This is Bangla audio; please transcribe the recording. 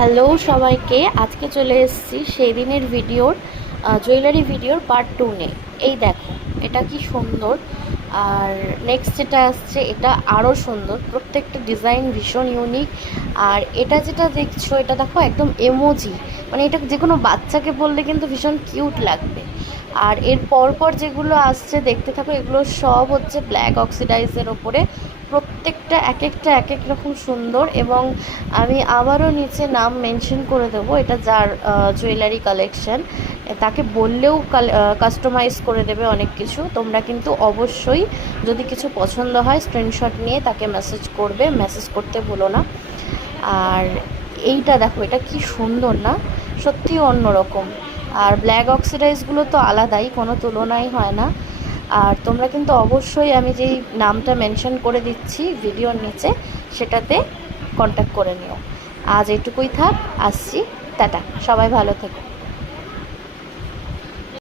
হ্যালো সবাইকে, আজকে চলে এসেছি সেই দিনের ভিডিওর জুয়েলারি ভিডিওর পার্ট 2 নিয়ে। এই দেখো, এটা কি সুন্দর। আর নেক্সট যেটা আসছে এটা আরও সুন্দর, প্রত্যেকটা ডিজাইন ভীষণ ইউনিক। আর এটা যেটা দেখছো এটা দেখো একদম এমোজি, মানে এটা যে কোনো বাচ্চাকে বললে কিন্তু ভীষণ কিউট লাগবে। আর এর পরপর যেগুলো আসছে দেখতে থাকো, এগুলো সব হচ্ছে ব্ল্যাক অক্সিডাইজের ওপরে, প্রত্যেকটা এক একটা এক এক রকম সুন্দর। এবং আমি আবারও নিচে নাম মেনশন করে দেবো, এটা যার জুয়েলারি কালেকশন তাকে বললেও কাস্টমাইজ করে দেবে অনেক কিছু। তোমরা কিন্তু অবশ্যই যদি কিছু পছন্দ হয় স্ক্রিনশট নিয়ে তাকে মেসেজ করবে, মেসেজ করতে ভুলো না। আর এইটা দেখো, এটা কি সুন্দর না, সত্যি অন্যরকম। আর ব্ল্যাক অক্সিডাইজগুলো তো আলাদাই, কোনো তুলনাই হয় না। আর তোমরা কিন্তু অবশ্যই আমি যেই নামটা মেনশন করে দিচ্ছি ভিডিওর নিচে সেটাতে কন্ট্যাক্ট করে নিও। আজ এটুকুই থাক, আসছি, টাটা, সবাই ভালো থেকো।